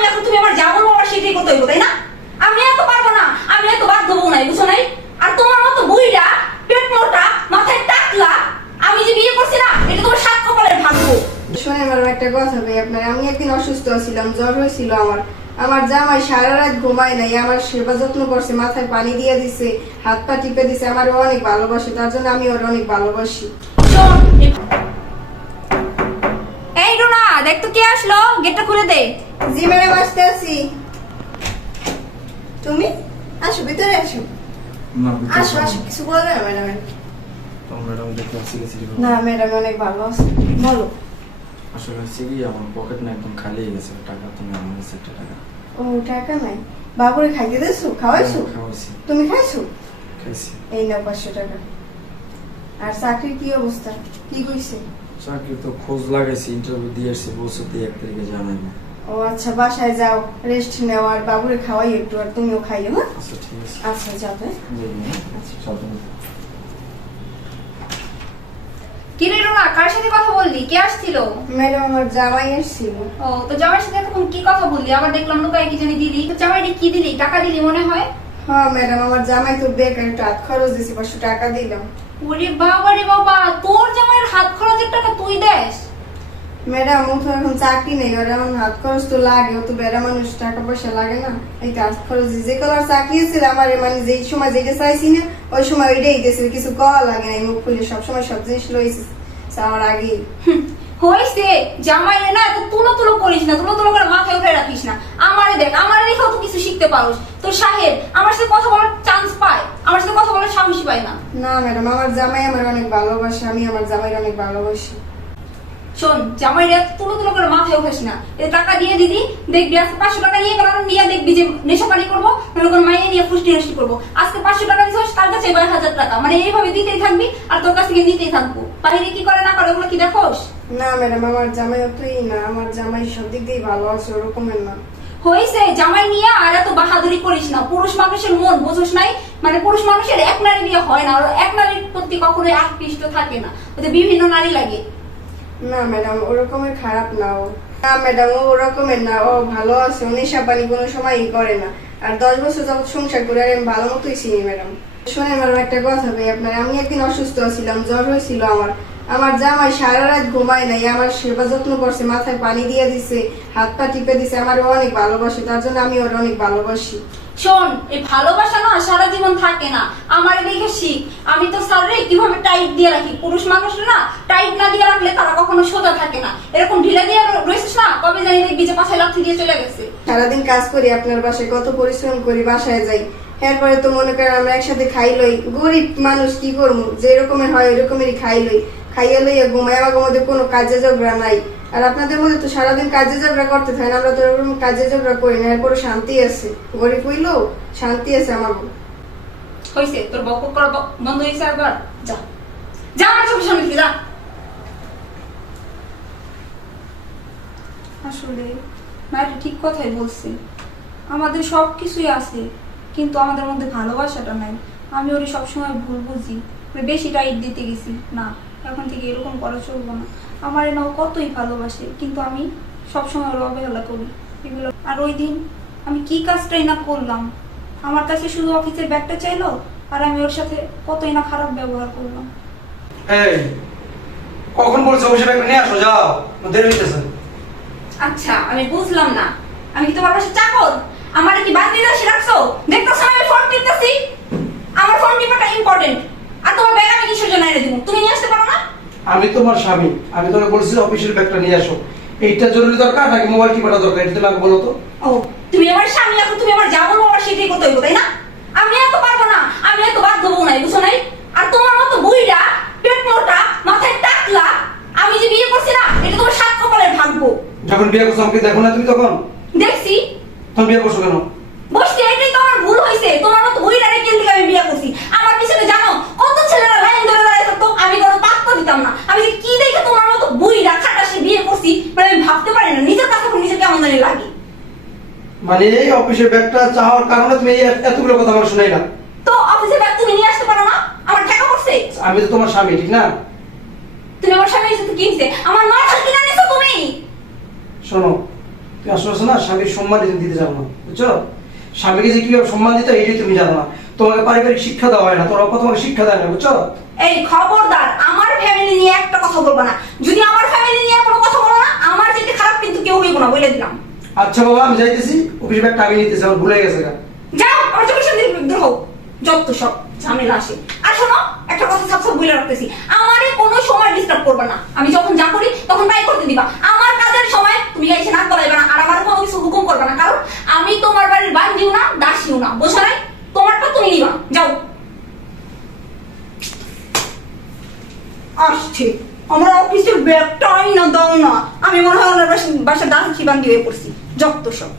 আমি এখন তুমি আমার যা বলবো আমার সেটাই করতে হইব, তাই না? আমি এত পারবো না, আমি এত বাধ্য হবো নাই, বুঝছো নাই? আর তোমার মতো বুইড়া, পেট মোটা, মাথায় টাকলা আমি যে বিয়ে করছি না, এটা তোমার সাত কপালের ভাগ্য। শোনেন ম্যাডাম একটা কথা ভাই আপনার, আমি একদিন অসুস্থ ছিলাম, জ্বর হয়েছিল আমার জামাই সারা রাত ঘুমায় নাই, আমার সেবা যত্ন করছে, মাথায় পানি দিয়ে দিছে, হাত পা টিপে দিছে, আমার অনেক ভালোবাসে, তার জন্য আমি ওর অনেক ভালোবাসি। শোন, এই রুনা, দেখ তো কে আসলো, গেটটা খুলে দে। জি ম্যাডাম আসতে আছি। তুমি আসো, ভিতরে আসো। আসো আসো, কিছু বলবে না ম্যাডাম? না ম্যাডাম অনেক ভালো আছে, বলো। আসলে হচ্ছে কি আমার পকেট না একদম খালি হয়ে গেছে, টাকা তুমি আমার কাছে একটা টাকা। ও টাকা নাই, বাবুরে খাইতে দিয়েছো, খাওয়াইছো? খাওয়াইছি। তুমি খাইছো? খাইছি। এই নাও 500 টাকা। আর চাকরির কি অবস্থা, কি কইছে? চাকরি তো খোঁজ লাগাইছি, ইন্টারভিউ দিয়ে আসছি, বলছে 1 তারিখে জানাইবো। ও আচ্ছা, বাসায় যাও, রেস্ট নাও, আর বাবুরে খাওয়াই একটু, আর তুমিও খাইও। হ্যাঁ আচ্ছা ঠিক আছে। আচ্ছা যাবে। আচ্ছা সাবধানে। কি রে রুনা, কার সাথে কথা বললি, কে আসছিল? ম্যাডাম আমার জামাই এসেছিল। ও তো জামাইয়ের সাথে এখন কি কথা বললি? আবার দেখলাম লুকায় কি জানি দিলি। তো জামাইরে কি দিলি, টাকা দিলি মনে হয়? হ্যাঁ ম্যাডাম, আমার জামাই তো বেকার, একটু হাত খরচ দিয়েছি, 500 টাকা দিলাম। ওরে বাবা রে বাবা, তোর জামাইয়ের হাত খরচের টাকা তুই দেস? ম্যাডাম ও তো এখন চাকরি নেই, ওর এখন হাত খরচ তো লাগে, ও তো বেড়া মানুষ, টাকা পয়সা লাগে না, এই হাত খরচ দিয়ে যে কলার চাকরি ছিল আমার, মানে যেই সময় যেটা চাইছি না ওই সময় ওইটাই দিয়েছিল, কিছু করা লাগে না, মুখ খুলে সবসময় সব জিনিস লইছি আমার আগে। হইছে, জামাইরে না এত তুলো তুলো করিস না, তুলো তুলো করে মাথায় উঠে রাখিস না। আমারে দেখ, আমারে দেখেও তো কিছু শিখতে পারোস। তোর সাহেব আমার সাথে কথা বলার চান্স পায়, আমার সাথে কথা বলার সাহসই পায় না। না ম্যাডাম, আমার জামাই আমার অনেক ভালোবাসে, আমি আমার জামাইয়ের অনেক ভালোবাসি। শোন, জামাইরে এত তুলো তুলো করে মাথায় উঠাস না। এই টাকা দিয়ে দিদি, দেখবি আজকে 500 টাকা নিয়ে গেলাম, নিয়ে দেখবি যে নেশা পানি করবো, কোন মাইনে নিয়ে ফুষ্টি নষ্টি করবো। আজকে 500 টাকা দিছিস, তার কাছে 1000 টাকা, মানে এইভাবে দিতেই থাকবি আর তোর কাছ থেকে নিতেই থাকবো। বাইরে কি করে না করে ওগুলো কি দেখোস? না ম্যাডাম, আমার জামাই অতই না, আমার জামাই সব দিক দিয়ে ভালো আছে, ওরকমের না। হইছে, জামাই নিয়ে আর এত বাহাদুরি করিস না। পুরুষ মানুষের মন বুঝোস নাই, মানে পুরুষ মানুষের এক নারী দিয়ে হয় না, আর এক নারীর প্রতি কখনোই আকৃষ্ট থাকে না, ওতে বিভিন্ন নারী লাগে। না ম্যাডাম, ওরকমের খারাপ না ও। না ম্যাডাম, ও ওরকমের না, ও ভালো আছে, ও নেশা পানি কোনো সময়ই করে না, আর 10 বছর যাবত সংসার করে, আর আমি ভালো মতোই চিনি ম্যাডাম। শোনেন ম্যাডাম একটা কথা ভাই আপনার, আমি একদিন অসুস্থ ছিলাম, জ্বর হয়েছিল আমার জামাই সারা রাত ঘুমায় নাই, আমার সেবা যত্ন করছে, মাথায় পানি দিয়ে দিছে, হাত পা টিপে দিছে, আমার অনেক ভালোবাসে, তার জন্য আমি ওর অনেক ভালোবাসি। শোন, এই ভালোবাসা না সারা জীবন থাকে না, আমার দেখে শিখ। আমি তো স্যারে কিভাবে টাইট দিয়ে রাখি, পুরুষ মানুষরা না টাইট না দিয়ে রাখলে তারা কখনো সোজা থাকে না। এরকম ঢিলা দিয়ে রয়েছিস না, কবে জানি দেখবি যে পাশে লাথি দিয়ে চলে গেছে। সারাদিন কাজ করি আপনার বাসায়, কত পরিশ্রম করি, বাসায় যাই, এরপরে তো মনে করেন আমরা একসাথে খাই লই, গরিব মানুষ কি করবো, যে রকমের হয় ওই রকমেরই খাই লই, খাইয়া লইয়া ঘুমাই, আমার মধ্যে কোনো কাজে ঝগড়া নাই। আর আপনাদের মধ্যে তো সারাদিন কাজে ঝগড়া করতে থাকে, আমরা তো এরকম কাজে ঝগড়া করি না, এরপরে শান্তি আছে, গরিব হইলেও শান্তি আছে আমার। হইছে, তোর বক করা বন্ধ হয়েছে, একবার যা যা আমার চোখের সামনে থেকে যা। আসলে মায়ের ঠিক কথাই বলছে, আমাদের সব কিছুই আছে কিন্তু আমাদের মধ্যে ভালোবাসাটা নাই। আমি ওরে সবসময় ভুল বুঝি, বেশি টাইট দিতে গেছি। না, এখন থেকে এরকম করা চলবো না। আমার নাও কতই ভালোবাসে, কিন্তু আমি সবসময় ওর অবহেলা করি এগুলো। আর ওই দিন আমি কি কাজটাই না করলাম, আমার কাছে শুধু অফিসের ব্যাগটা চাইলো আর আমি ওর সাথে কতই না খারাপ ব্যবহার করলাম। এই কখন বলছো অফিসে ব্যাগ নিয়ে আসো, যাও, দেরি হইতেছে। আচ্ছা, আমি বুঝলাম না, আমি কি তোমার পাশে চাকর? আমার কি বাদ দিয়ে আসি রাখছো? দেখতেছো আমি ফোন টিপতেছি, আমার ফোন টিপাটা ইম্পর্টেন্ট। আর তোমার ব্যাগ আমি কিসের জন্য এনে দিব? তুমি নিয়ে আসতে পারো না? আমি তোমার স্বামী, আমি তোকে বলছি অফিসের ব্যাগটা নিয়ে আসো। এইটা জরুরি দরকার নাকি মোবাইল টিপাটা দরকার, এটা তুমি আমাকে বলো তো। ও, তুমি আমার স্বামী, এখন তুমি আমার যা বলবো আমার সেটাই করতে হইব, তাই না? আমি এত পারবো না, আমি এত বাধ্য হবো নাই, বুঝছো নাই? আর তোমার মতো বুইড়া, পেট মোটা, মাথায় টাকলা আমি যে বিয়ে করছি না, এটা তোমার সাত কপালের ভাগ্য। যখন বিয়ে করছো আমাকে দেখো না তুমি, তখন দেখছি। তখন বিয়ে করছো কেন? বসছি, এটাই তো আমার ভুল হয়েছে। তোমার মতো বুইড়া রেখে দিকে আমি বিয়ে করছি। আমার পিছনে জানো কত ছেলেরা লাইন ধরে দাঁড়ায় থাকতো, আমি কোনো পাত্তা দিতাম না। আমি যে কি দেখে তোমার মতো বুইড়া খাটাসে বিয়ে করছি, মানে আমি ভাবতে পারি না। নিজের কাছে নিজের কেমন জানি লাগে। মানে এই অফিসের ব্যাগটা চাওয়ার কারণে তুমি এই এতগুলো কথা আমার শোনাই না? তো অফিসে ব্যাগ তুমি নিয়ে আসতে পারো না? আমার টাকা পড়ছে। আমি তো তোমার স্বামী, ঠিক না? তুমি আমার স্বামীর সাথে কি হইছে? আমার মাথা কিনা নিছো তুমি। শোনো, তুমি আসলে আছে না স্বামীর সম্মান দিতে জানো না, বুঝছো? স্বামীকে যে কিভাবে সম্মান দিতে হয় এটাই তুমি জানো না। তোমাকে পারিবারিক শিক্ষা দেওয়া হয় না, তোর অপা তোমাকে শিক্ষা দেয় না, বুঝছো? এই খবরদার, আমার ফ্যামিলি নিয়ে একটা কথা বলবো না। যদি আমার ফ্যামিলি নিয়ে কোনো কথা বলো না, আমার যেতে খারাপ কিন্তু কেউ হইব না, বলে দিলাম। আচ্ছা বাবা, আমি যাইতেছি, অফিস ব্যাগটা আমি নিতেছি, আমার ভুলে গেছে গা। যাও, আমার চোখের সামনে দূর হও, যত সব ঝামেলা আসে। আর শোনো, একটা কথা সব সব বলে রাখতেছি, আমারে কোনো সময় ডিস্টার্ব করবে না। আমি যখন যা করি তখন তাই করতে দিবা। আমার কাজের সময় তুমি এসে নাক গলাইবে না, আর আমার কোনো কিছু হুকুম করবে না, কারণ আমি তোমার বাড়ির বান্দিও না, দাসীও না, বোঝো নাই? তোমারটা তুমি নিবা, যাও। আসছে আমার অফিসের ব্যাগটাই না দাও না, আমি মনে হয় ওনার বাসার দাসী বান্দি হয়ে পড়ছি, যত সব।